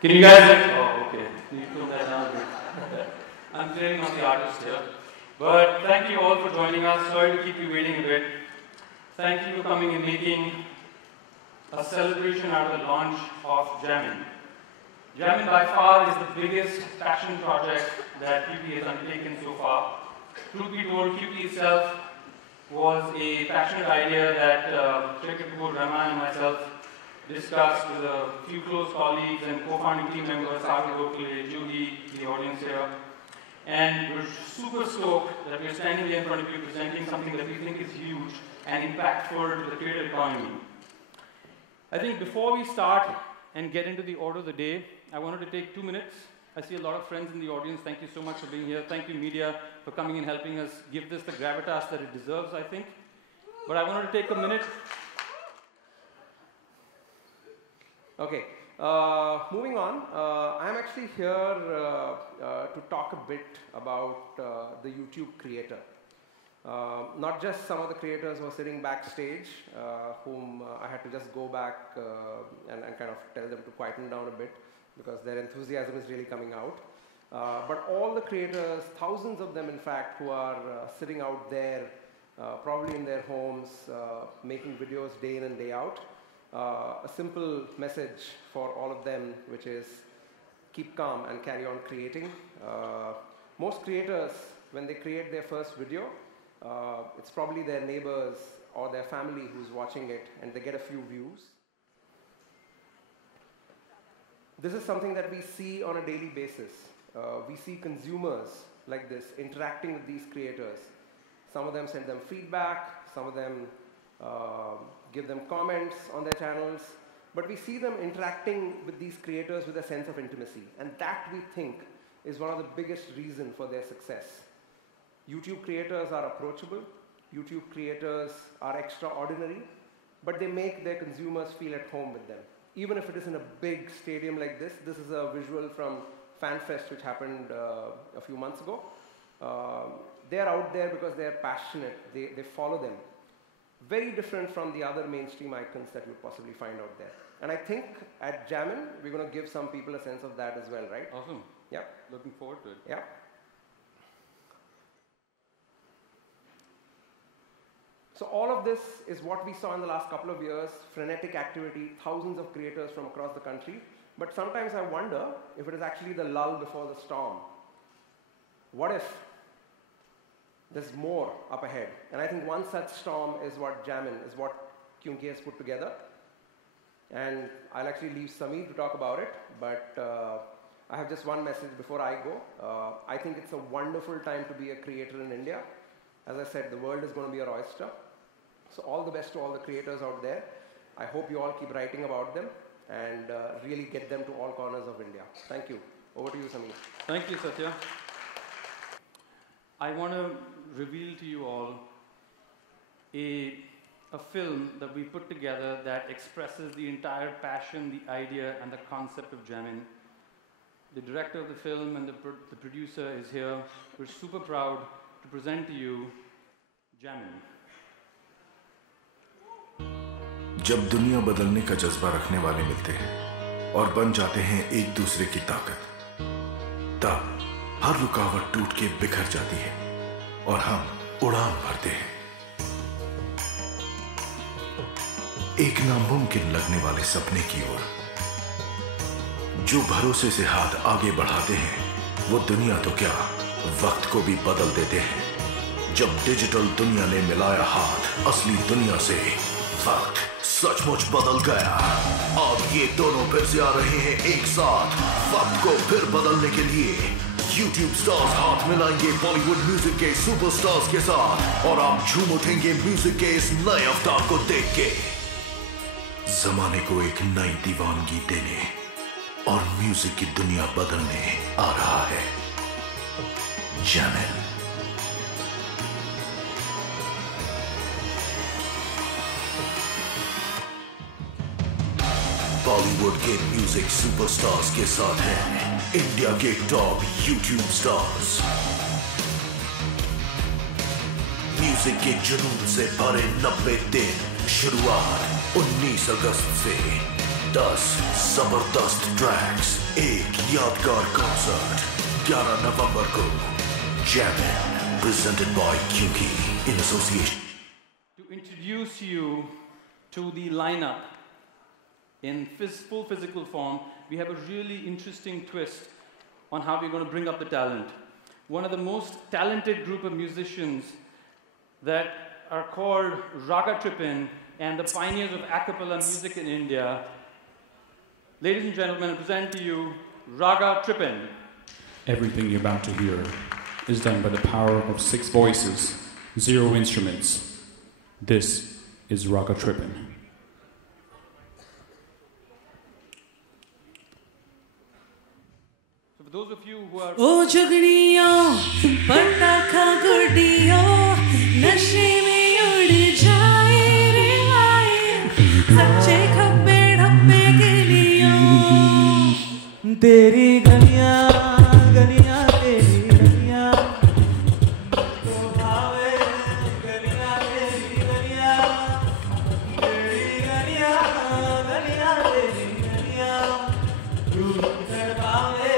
Can you guys? Oh, okay. You took that down a bit. I'm clearing on the artist here. But thank you all for joining us. Sorry to keep you waiting a bit. Thank you for coming and making a celebration out of the launch of Jammin. Jammin by far is the biggest passion project that Qyuki has undertaken so far. Truth be told, Qyuki itself was a passionate idea that A R Rahman and myself discussed with a few close colleagues and co-founding team members, Qyuki, the audience here. And we're super stoked that we're standing here in front of you presenting something that we think is huge and impactful to the creator economy. I think before we start and get into the order of the day, I wanted to take 2 minutes. I see a lot of friends in the audience. Thank you so much for being here. Thank you, media, for coming and helping us give this the gravitas that it deserves, I think. But I wanted to take a minute. Okay, moving on. I'm actually here to talk a bit about the YouTube creator. Not just some of the creators who are sitting backstage, whom I had to just go back and kind of tell them to quieten down a bit because their enthusiasm is really coming out. But all the creators, thousands of them in fact, who are sitting out there, probably in their homes, making videos day in and day out. A simple message for all of them, which is keep calm and carry on creating. Most creators, when they create their first video, it's probably their neighbors or their family who's watching it, and they get a few views. This is something that we see on a daily basis. We see consumers like this interacting with these creators. Some of them send them feedback, some of them give them comments on their channels, but we see them interacting with these creators with a sense of intimacy, and that we think is one of the biggest reasons for their success. YouTube creators are approachable, YouTube creators are extraordinary, but they make their consumers feel at home with them. Even if it is in a big stadium like this, this is a visual from FanFest which happened a few months ago. They're out there because they're passionate, they follow them. Very different from the other mainstream icons that you'd possibly find out there. And I think at Jammin, we're going to give some people a sense of that as well, right? Awesome. Yeah. Looking forward to it. Yeah. So all of this is what we saw in the last couple of years, frenetic activity, thousands of creators from across the country. But sometimes I wonder if it is actually the lull before the storm. What if there's more up ahead? And I think one such storm is what Jammin, is what Qyuki has put together. And I'll actually leave Sameer to talk about it, but I have just one message before I go. I think it's a wonderful time to be a creator in India. As I said, the world is going to be our oyster. So all the best to all the creators out there. I hope you all keep writing about them and really get them to all corners of India. Thank you. Over to you, Sameer. Thank you, Satya. I want to reveal to you all a film that we put together that expresses the entire passion, the idea, and the concept of Jammin. The director of the film and the producer is here. We're super proud to present to you Jammin. जब दुनिया बदलने का जज्बा रखने वाले मिलते हैं और बन जाते हैं एक दूसरे की ताकत, तब हर रुकावट टूट के बिखर जाती है और हम उड़ान भरते हैं। एक नामुमकिन लगने वाले सपने की ओर। जो भरोसे से हाथ आगे बढ़ाते हैं, वो दुनिया तो क्या, वक्त को भी बदल देते हैं। जब डिजिटल दुनिया ने मिलाया हाथ असली दुनिया से, वक्त सचमुच बदल गया। अब ये दोनों फिर से आ रहे हैं एक साथ, वक्त को फिर बदलने के लिए। YouTube स्टार्स हाथ मिलाएंगे बॉलीवुड म्यूजिक के सुपरस्टार्स के साथ और आप झूम उठेंगे म्यूजिक के इस नए अवतार को देख के। जमाने को एक नई दीवानगी देने और म्यूजिक की दुनिया बदलने आ रहा है जैमिन। बॉलीवुड के म्यूजिक सुपरस्टार्स के साथ हैं इंडिया के टॉप यूट्यूब स्टार्स। म्यूजिक के जुनून से भरे 90 दिन। शुरुआत 19 अगस्त से 10 जबरदस्त ट्रैक्स, एक यादगार कॉन्सर्ट 11 नवंबर को Jammin, presented by Qyuki in association. To introduce you to the lineup in full physical form, we have a really interesting twist on how we're going to bring up the talent. One of the most talented group of musicians that are called Raga Trippin and the pioneers of a cappella music in India. Ladies and gentlemen, I present to you Raga Trippin. Everything you're about to hear is done by the power of 6 voices, 0 instruments. This is Raga Trippin. So for those of you who are... O jugdiyo, panda kha gudiyo, nashe mein ud jaye re aaye, sache khabbe dhabbe ke liyo. Teri ganiyan, ganiyan teri ganiyan, to aave ganiyan teri ganiyan, teri ganiyan, ganiyan teri ganiyan, tu tarpaave.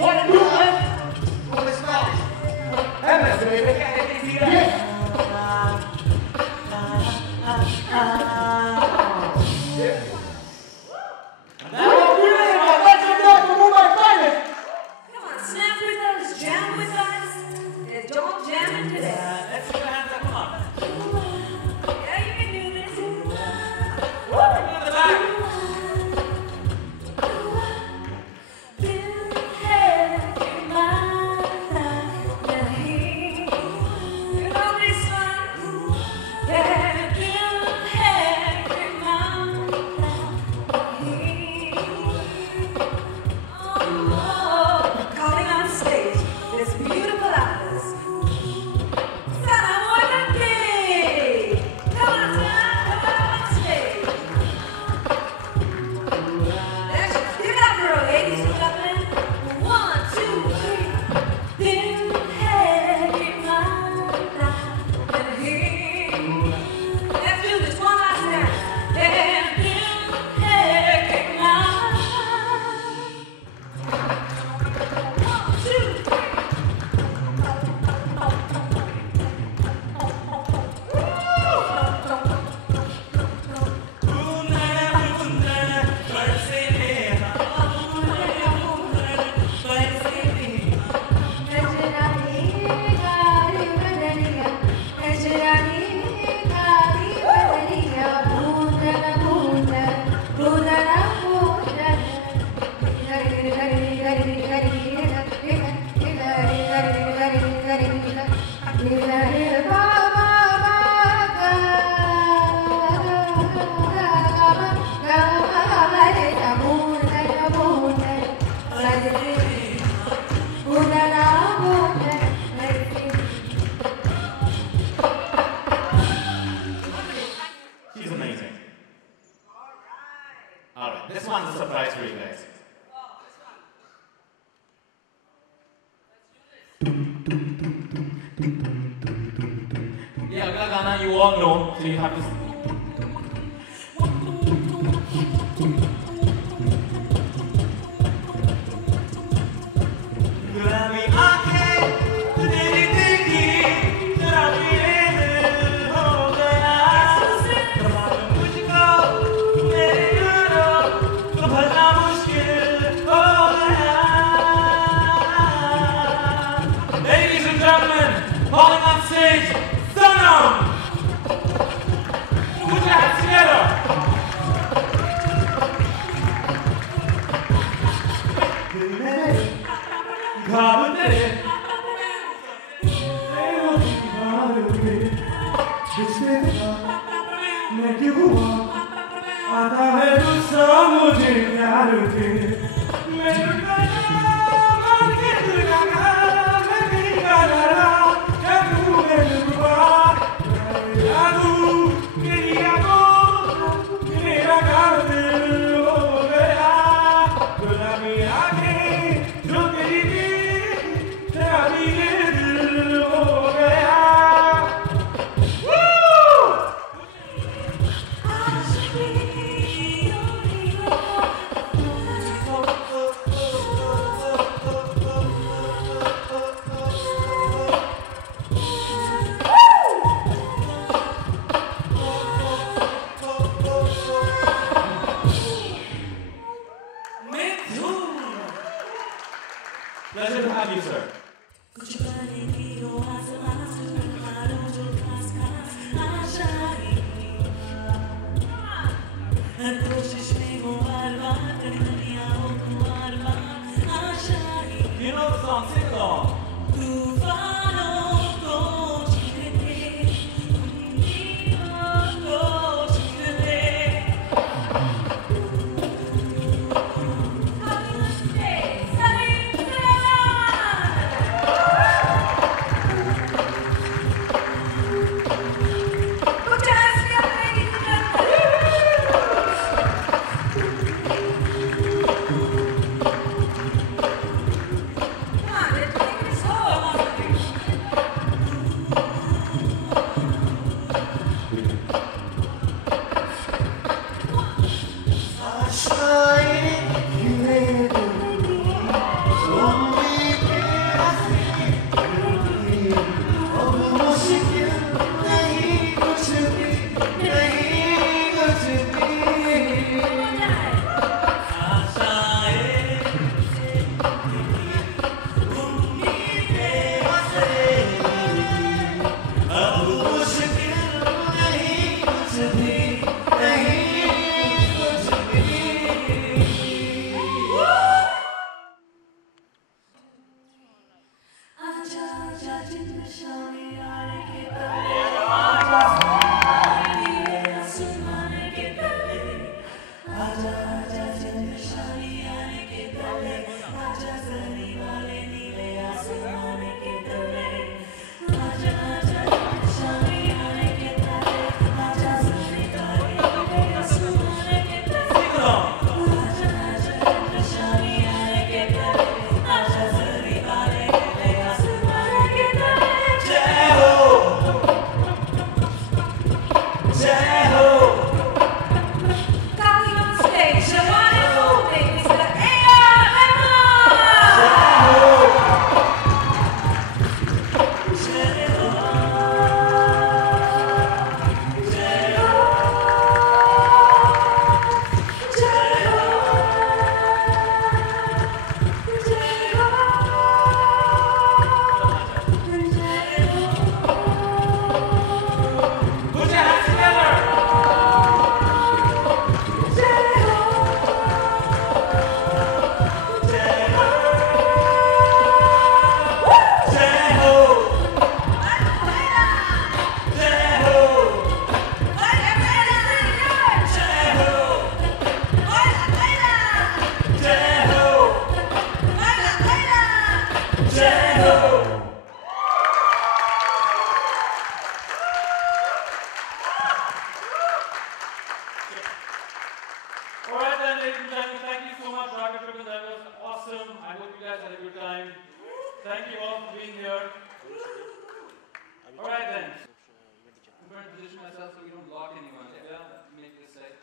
What do ये अगला गाना you all know, so you have to. गुलाबी आंखें तेरी देखी जरा मेरे दिल हो गया मालूम मुझको मेरे यारों तो भरना मुश्किल हो गया Ladies and gentlemen, falling on stage, Sonam! Put your hands together! घाव तेरे मैं क्यों हुआ आता है गुस्सा मुझे प्यार के मैं रुक गया मान के दिल का मैं कहीं का लड़ा क्या तू मेरे रुआ जादू तेरी आंखों मेरा गाँव दिल हो गया गुलाबी आंखें जो तेरी थी तेरा भी ये दिल हो गया Pleasure to have you, sir. You know the song, sing along. thank you all for being here. All right then. I'm going to position myself so we don't block anyone. Yeah, make this safe.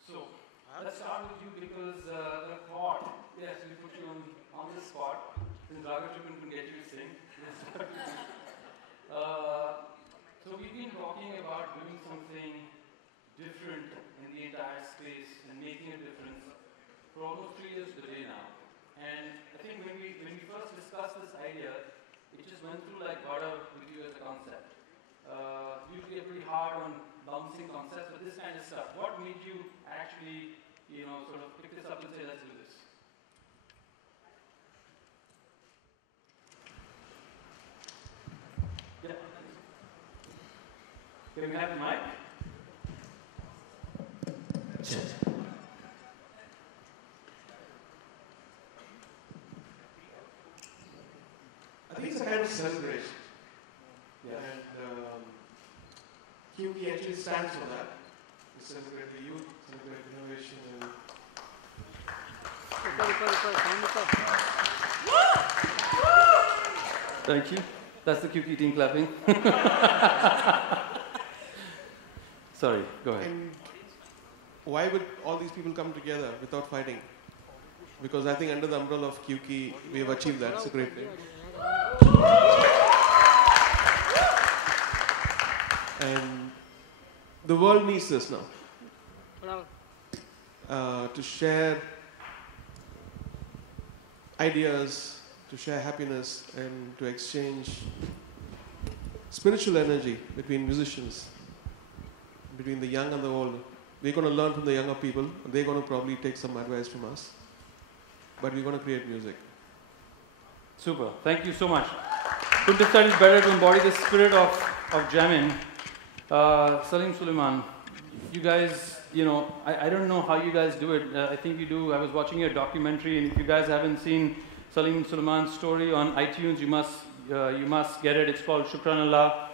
So, let's start with you because the thought, yes, we put you on the spot. Since Raghavan can get you to sing. So we've been talking about doing something different in the entire space and making a difference for almost 3 years today now. And I think when we first discussed this idea, it just went through like butter with you as a concept. Usually are pretty hard on bouncing concepts, but this kind of stuff. What made you actually, sort of pick this up and say, let's do this? Yeah. Can we have the mic? Sure. I think it's a kind of celebration. Yeah. And Qyuki actually stands for that. We celebrate the youth, celebrate innovation, and Thank you. That's the Qyuki team clapping. Sorry, go ahead. And why would all these people come together without fighting? Because I think under the umbrella of Qyuki, we have achieved that. It's a great thing. And the world needs this now. To share ideas, to share happiness, and to exchange spiritual energy between musicians, between the young and the old. We're going to learn from the younger people. They're going to probably take some advice from us. But we're going to create music. Super. Thank you so much. Couldn't have said it better to embody the spirit of Jammin. Salim Suleiman, you guys, I don't know how you guys do it. I think you do. I was watching your documentary, and if you guys haven't seen Salim Suleiman's story on iTunes, you must get it. It's called Shukran Allah.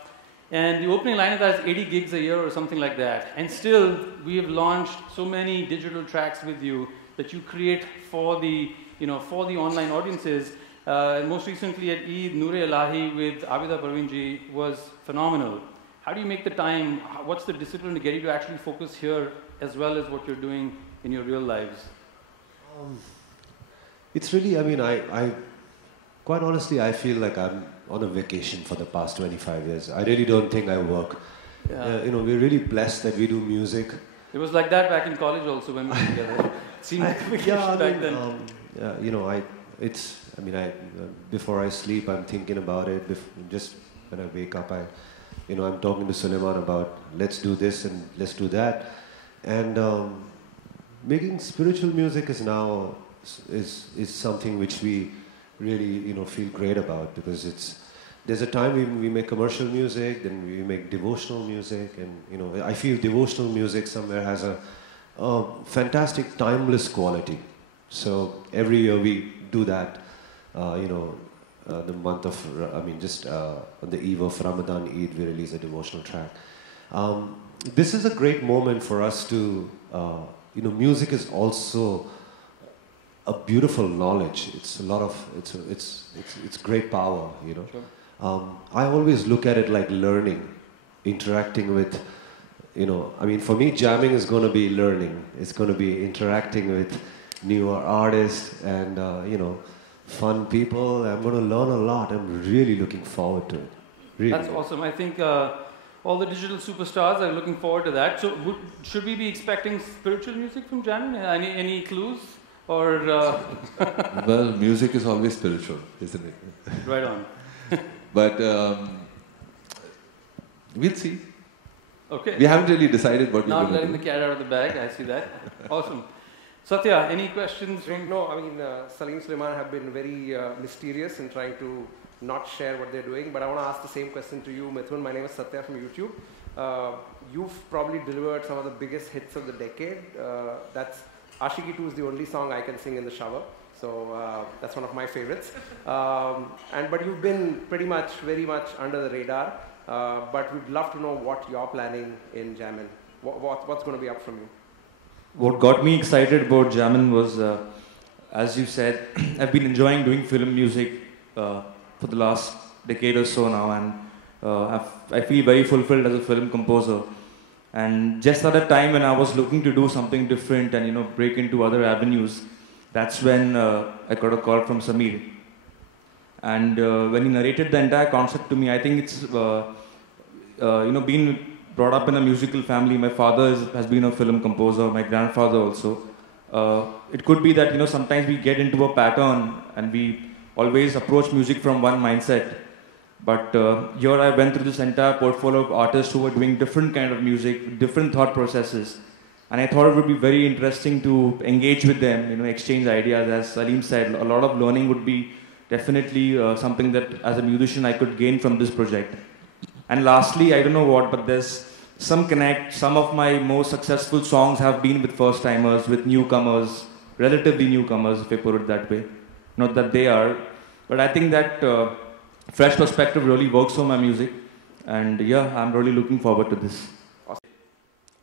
And the opening line of that is 80 gigs a year or something like that. And still, we have launched so many digital tracks with you that you create for the online audiences. Most recently at Eid, Noor-e Ilahi with Abida Parveenji was phenomenal. How do you make the time? What's the discipline to get you to actually focus here as well as what you're doing in your real lives? It's really, I quite honestly, I feel like I'm on a vacation for the past 25 years. I really don't think I work. Yeah. We're really blessed that we do music. It was like that back in college also when we were together. It seemed like a vacation back then. Before I sleep, I'm thinking about it. Just when I wake up, I'm talking to Suleiman about let's do this and let's do that. And making spiritual music is now is something which we really feel great about, because there's a time we make commercial music, then we make devotional music, and I feel devotional music somewhere has a fantastic timeless quality. So every year we do that. The month of, on the eve of Ramadan Eid, we release a devotional track. This is a great moment for us to, music is also a beautiful knowledge. It's a lot of, it's great power, Sure. I always look at it like learning, interacting with, for me, jamming is going to be learning. It's going to be interacting with newer artists and, fun people. I'm going to learn a lot. I'm really looking forward to it. Really. That's awesome. I think all the digital superstars are looking forward to that. So should we be expecting spiritual music from Jammin? Any clues? Or Well, music is always spiritual, isn't it? Right on. But we'll see. Okay. We haven't really decided what we're Not going to letting do. the cat out of the bag. I see that. Awesome. Satya, any questions? No, Salim Suleiman have been very mysterious in trying to not share what they're doing, but I want to ask the same question to you, Mithun. My name is Satya from YouTube. You've probably delivered some of the biggest hits of the decade. That's Ashiki 2 is the only song I can sing in the shower, so that's one of my favorites. But you've been very much under the radar, but we'd love to know what you're planning in Jammin. What's going to be up from you? What got me excited about Jammin was as you said, I've been enjoying doing film music for the last decade or so now, and I feel very fulfilled as a film composer. And just at a time when I was looking to do something different and break into other avenues, that's when I got a call from Samir. And when he narrated the entire concept to me, I think it's being brought up in a musical family. My father has been a film composer, my grandfather also. It could be that sometimes we get into a pattern and we always approach music from one mindset. But here I went through this entire portfolio of artists who were doing different kind of music, different thought processes. And I thought it would be very interesting to engage with them, exchange ideas. As Salim said, a lot of learning would be definitely something that as a musician I could gain from this project. And lastly, I don't know what, but there's some connect. Some of my most successful songs have been with first timers, with newcomers, relatively newcomers, if I put it that way. Not that they are, but I think that fresh perspective really works for my music. And yeah, I'm really looking forward to this.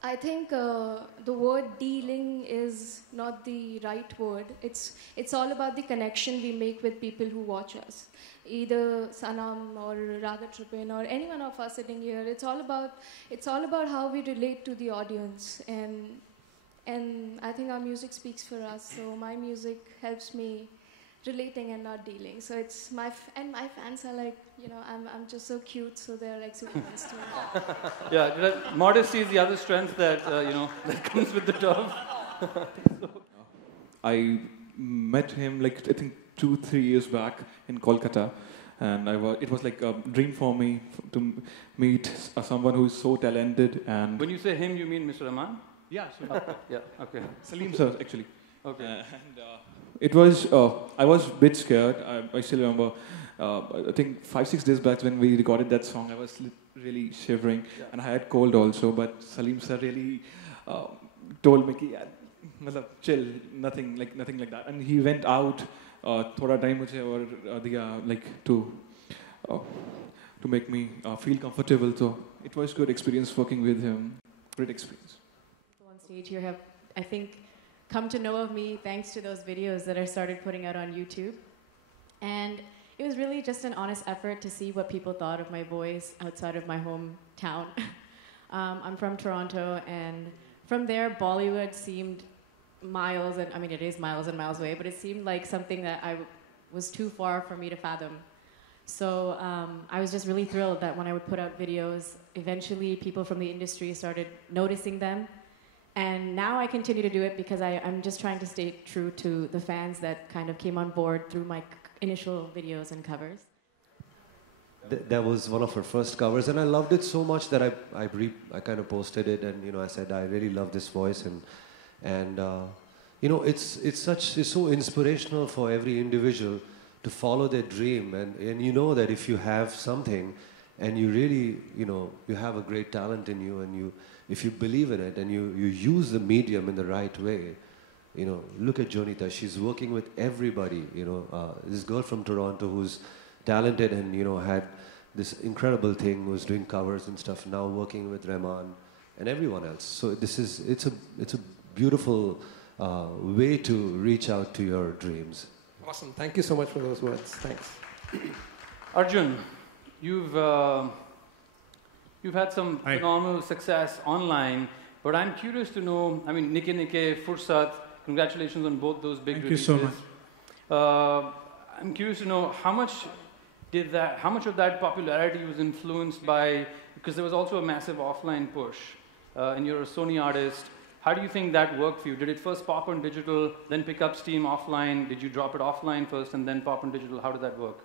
I think the word dealing is not the right word. It's all about the connection we make with people who watch us. Either Sanam or Radha Tripin or any one of us sitting here. It's all about how we relate to the audience, and I think our music speaks for us. So my music helps me relating and not dealing. So it's my fans are like, I'm just so cute, so they're like super nice to me. Yeah, modesty is the other strength that that comes with the job. I met him I think 2-3 years back in Kolkata, and it was like a dream for me to meet someone who is so talented. And when you say him, you mean Mr. Rahman? Yeah, sure. Yeah, okay. Salim sir, actually. Okay. And it was, I was a bit scared. I still remember, I think 5-6 days back when we recorded that song, I was really shivering, and I had cold also, but Salim sir really told me, chill, nothing like that. And he went out, thoda time mujhe aur diya, to make me feel comfortable. So it was good experience working with him. Great experience. On stage here have, I think, come to know of me thanks to those videos that I started putting out on YouTube. And it was really just an honest effort to see what people thought of my voice outside of my hometown. I'm from Toronto, and from there, Bollywood seemed miles, and I mean, it is miles and miles away, but it seemed like something that was too far for me to fathom. So I was just really thrilled that when I would put out videos, eventually people from the industry started noticing them. And now I continue to do it because I'm just trying to stay true to the fans that kind of came on board through my initial videos and covers. That was one of her first covers, and I loved it so much that I kind of posted it, and I said I really love this voice, and it's so inspirational for every individual to follow their dream, and that if you have something, and you really you have a great talent in you, and if you believe in it and you use the medium in the right way, look at Jonita. She's working with everybody. This girl from Toronto who's talented and had this incredible thing, was doing covers and stuff. Now working with Rahman and everyone else. So it's a beautiful way to reach out to your dreams. Awesome. Thank you so much for those words. Thanks. Arjun, you've had some phenomenal success online, but I'm curious to know, I mean, Nike Nike, Fursat, congratulations on both those big releases. Thank you so much. I'm curious to know how much of that popularity was influenced by, because there was also a massive offline push, and you're a Sony artist. How do you think that worked for you? Did it first pop on digital, then pick up steam offline? Did you drop it offline first and then pop on digital? How did that work?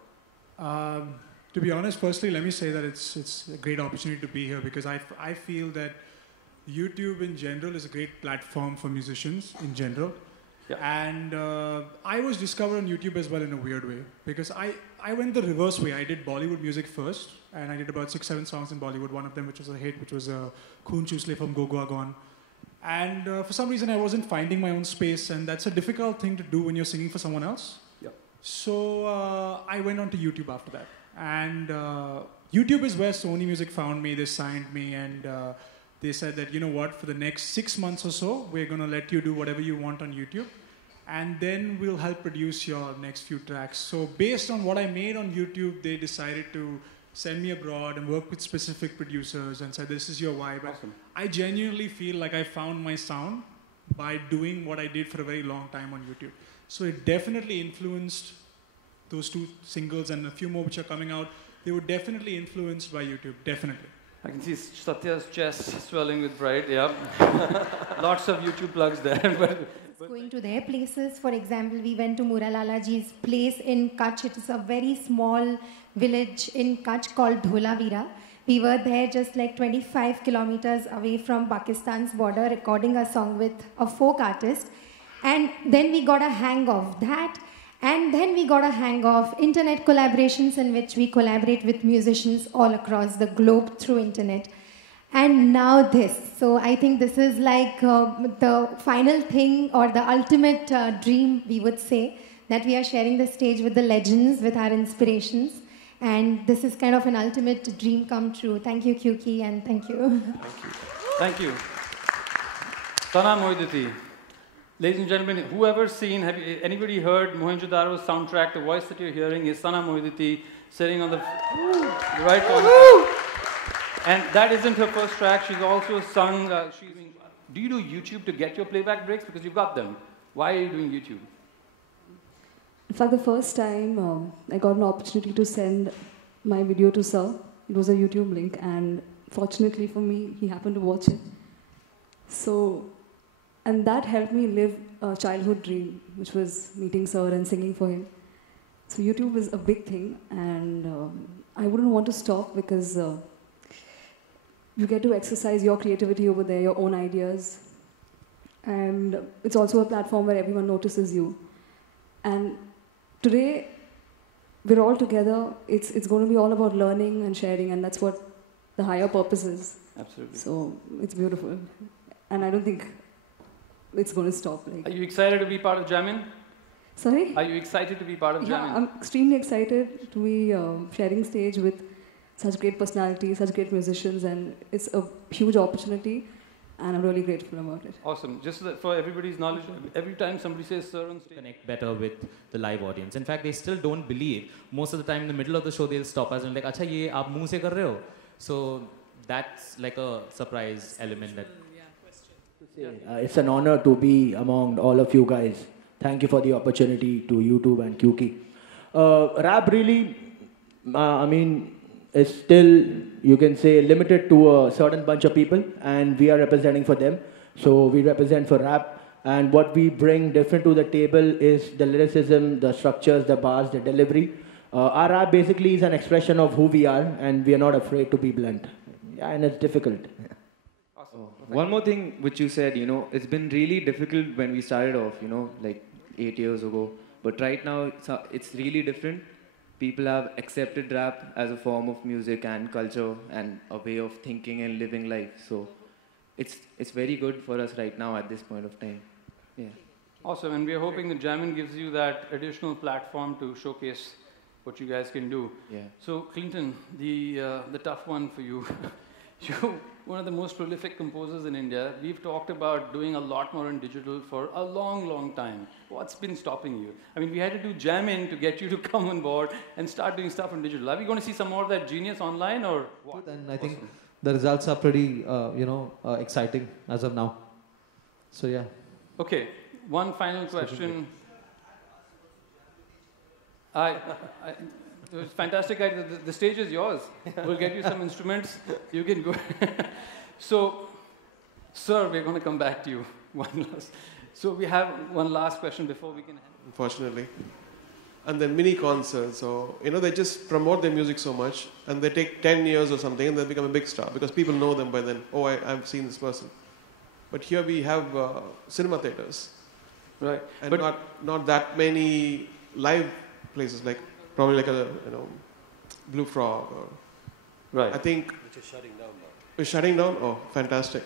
To be honest, firstly, let me say that it's a great opportunity to be here because I feel that YouTube in general is a great platform for musicians in general. Yeah. And I was discovered on YouTube as well in a weird way because I went the reverse way. I did Bollywood music first, and I did about 6-7 songs in Bollywood, one of them which was a hit, which was Khoon Chusle from Go Goa Gone. And for some reason I wasn't finding my own space, and that's a difficult thing to do when you're singing for someone else. Yep. So I went on to YouTube after that. And YouTube is where Sony Music found me. They signed me, and they said that, you know what, for the next 6 months or so, we're going to let you do whatever you want on YouTube. and then we'll help produce your next few tracks. So based on what I made on YouTube, they decided to send me abroad and work with specific producers and said, this is your vibe. Awesome. I genuinely feel like I found my sound by doing what I did for a very long time on YouTube. So it definitely influenced those 2 singles and a few more which are coming out. They were definitely influenced by YouTube, definitely. I can see Satya's chest swelling with pride, yeah. Lots of YouTube plugs there. Going to their places, for example, we went to Muralalaji's place in Kutch. It is a very small village in Kutch called Dholavira. We were there just like 25 kilometers away from Pakistan's border, recording a song with a folk artist. And then we got a hang of that. And then we got a hang of internet collaborations in which we collaborate with musicians all across the globe through internet. And now this. So I think this is like the final thing or the ultimate dream, we would say, that we are sharing the stage with the legends, with our inspirations. And this is kind of an ultimate dream come true. Thank you, Qyuki, and thank you. Thank you. Sana Moidati. Ladies and gentlemen, whoever seen, anybody heard Mohenjo-daro's soundtrack? The voice that you're hearing is Sana Moidati sitting on the right corner. And that isn't her first track. She's also sung. Do you do YouTube to get your playback breaks? Because you've got them. Why are you doing YouTube? In fact, the first time I got an opportunity to send my video to Sir, it was a YouTube link, and fortunately for me, he happened to watch it. So, and that helped me live a childhood dream, which was meeting Sir and singing for him. So YouTube is a big thing, and I wouldn't want to stop because you get to exercise your creativity over there, your own ideas. And it's also a platform where everyone notices you. And today, we're all together. It's going to be all about learning and sharing, and that's what the higher purpose is. Absolutely. So it's beautiful. And I don't think it's going to stop. Are you excited to be part of Jammin? Sorry? Are you excited to be part of Jammin? Yeah, I'm extremely excited to be sharing stage with such great personalities, such great musicians, and it's a huge opportunity, and I'm really grateful about it. Awesome. Just so that for everybody's knowledge, every time somebody says Sir on stage, connect better with the live audience. In fact, they still don't believe. Most of the time in the middle of the show, they'll stop us and like, "Acha, ye aap muh se kar rahe ho?" So that's like a surprise element that. It's an honor to be among all of you guys. Thank you for the opportunity to YouTube and Qyuki. Rap really, I mean, is still, you can say, limited to a certain bunch of people, and we are representing for them. So we represent for rap, and what we bring different to the table is the lyricism, the structures, the bars, the delivery. Our rap basically is an expression of who we are, and we are not afraid to be blunt. Yeah, and it's difficult. One more thing which you said, you know, it's been really difficult when we started off, you know, like 8 years ago. But right now, it's really different. People have accepted rap as a form of music and culture and a way of thinking and living life. So it's very good for us right now at this point of time. Yeah. Awesome, and we are hoping that Jammin gives you that additional platform to showcase what you guys can do. Yeah. So Clinton, the tough one for you. You're one of the most prolific composers in India. We've talked about doing a lot more in digital for a long, long time. What's been stopping you? I mean, we had to do Jammin to get you to come on board and start doing stuff in digital. Are we going to see some more of that genius online, or what? And I think the results are pretty, exciting as of now. So yeah. Okay, one final question. It was fantastic. The stage is yours. We'll get you some instruments. You can go. So, sir, we're going to come back to you. So we have one last question before we can. Unfortunately. And then mini concerts. So, they just promote their music so much, and they take 10 years or something, and they become a big star because people know them by then. Oh, I've seen this person. But here we have cinema theaters. Right. And but not that many live places, like probably like a Blue Frog or right. I think which is shutting down now. It's shutting down? Oh, fantastic.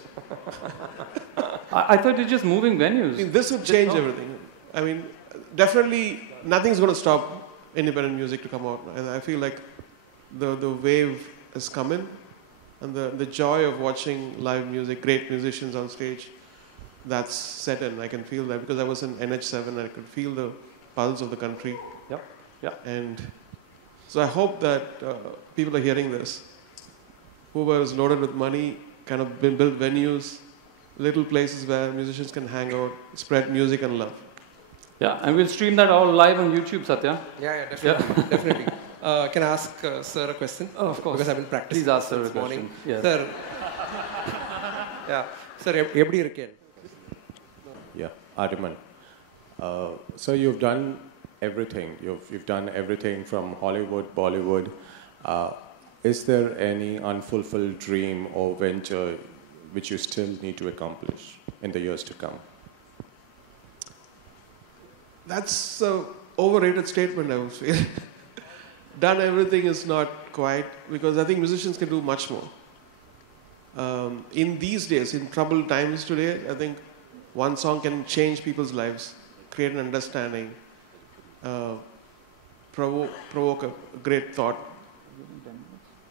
I thought you're just moving venues. I mean, this would change everything. I mean, definitely nothing's going to stop independent music to come out. And I feel like the wave has come in, and the joy of watching live music, great musicians on stage, that's set in. I can feel that because I was in NH7, I could feel the pulse of the country. Yep. Yeah. And so I hope that people are hearing this. Whoever is loaded with money, kind of build venues, little places where musicians can hang out, spread music and love. Yeah, and we'll stream that all live on YouTube, Satya. Yeah, definitely. Definitely. Can I ask Sir a question? Oh, of course. Because I've been practicing Please ask Sir this a question. morning. Yes. Sir. Yeah. Sir, எப்படி இருக்கீங்க? Yeah, Rahman. So you've done everything. You've done everything from Hollywood, Bollywood. Is there any unfulfilled dream or venture which you still need to accomplish in the years to come? That's an overrated statement, I would feel. Done everything is not quite, because I think musicians can do much more. In these days, in troubled times today, I think one song can change people's lives, create an understanding, provoke a great thought.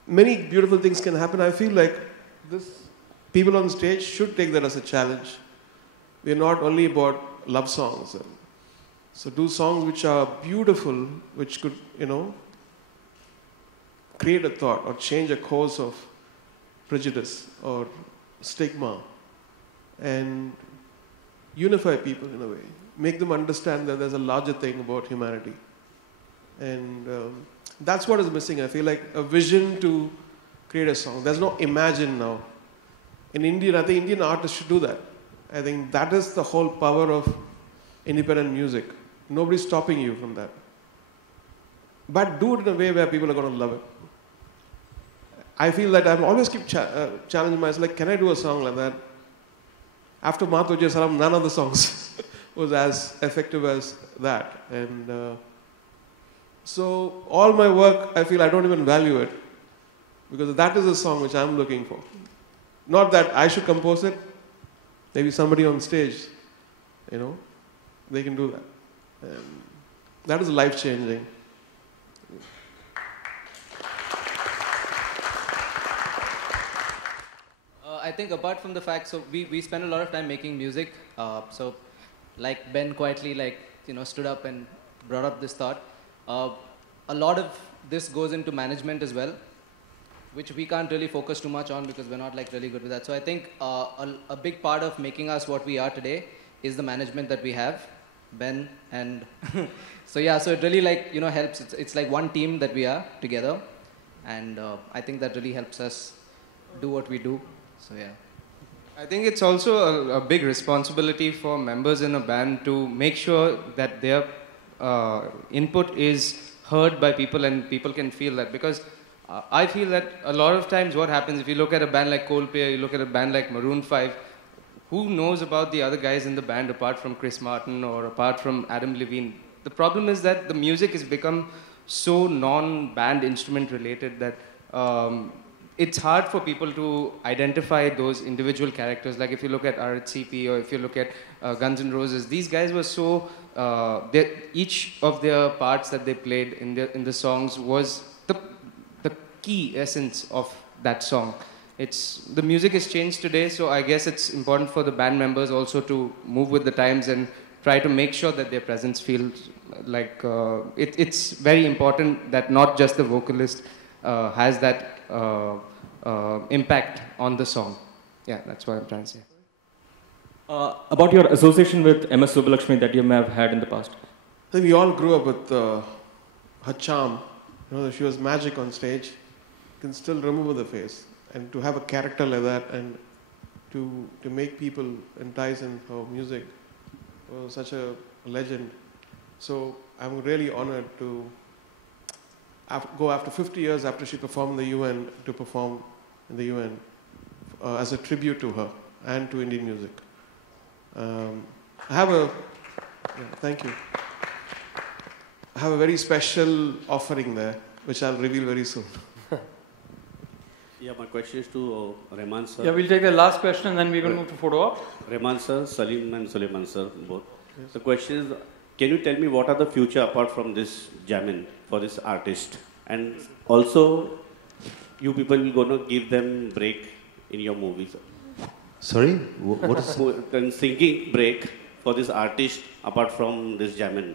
Many beautiful things can happen. I feel like people on stage should take that as a challenge. We're not only about love songs. So do songs which are beautiful, which could, create a thought or change a course of prejudice or stigma and unify people in a way. Make them understand that there's a larger thing about humanity. And that's what is missing. I feel like a vision to create a song. There's no imagine now. In India, I think Indian artists should do that. I think that is the whole power of independent music. Nobody's stopping you from that. But do it in a way where people are going to love it. I feel that I've always keep challenging myself, like, can I do a song like that? After Matoje Salam, none of the songs was as effective as that. And so all my work, I feel I don't even value it, because that is a song which I'm looking for. Not that I should compose it, maybe somebody on stage, they can do that. And that is life-changing. I think apart from the fact, so we spend a lot of time making music. So like Ben quietly stood up and brought up this thought. A lot of this goes into management as well, which we can't really focus too much on because we're not really good with that. So I think a big part of making us what we are today is the management that we have, Ben and so yeah, so it really helps. It's like one team that we are together, and I think that really helps us do what we do. So yeah. I think it's also a big responsibility for members in a band to make sure that their input is heard by people and people can feel that, because I feel that a lot of times what happens, if you look at a band like Coldplay, you look at a band like Maroon 5, who knows about the other guys in the band apart from Chris Martin or apart from Adam Levine? The problem is that the music has become so non-band instrument related that it's hard for people to identify those individual characters. Like if you look at RHCP or if you look at Guns N' Roses, these guys were so, each of their parts that they played in the songs was the key essence of that song. The music has changed today, so I guess it's important for the band members also to move with the times and try to make sure that their presence feels like, it's very important that not just the vocalist has that impact on the song. Yeah, that's what I'm trying to say. About your association with MS Subbulakshmi that you may have had in the past. I think we all grew up with her charm. She was magic on stage. You can still remember the face. And to have a character like that and to make people entice in her music was such a legend. So I'm really honored to go after 50 years after she performed in the UN to perform in the UN as a tribute to her and to Indian music. Thank you. I have a very special offering there, which I'll reveal very soon. Yeah, my question is to Rahman sir. Yeah, we'll take the last question and then we're going to move to photo op. Rahman sir, Salim and Suleiman sir, both. Yes. The question is, can you tell me what are the future apart from this Jammin for this artist? And also, you people will going to give them break in your movies? Sorry? What is... Then thinking break for this artist apart from this Jammin?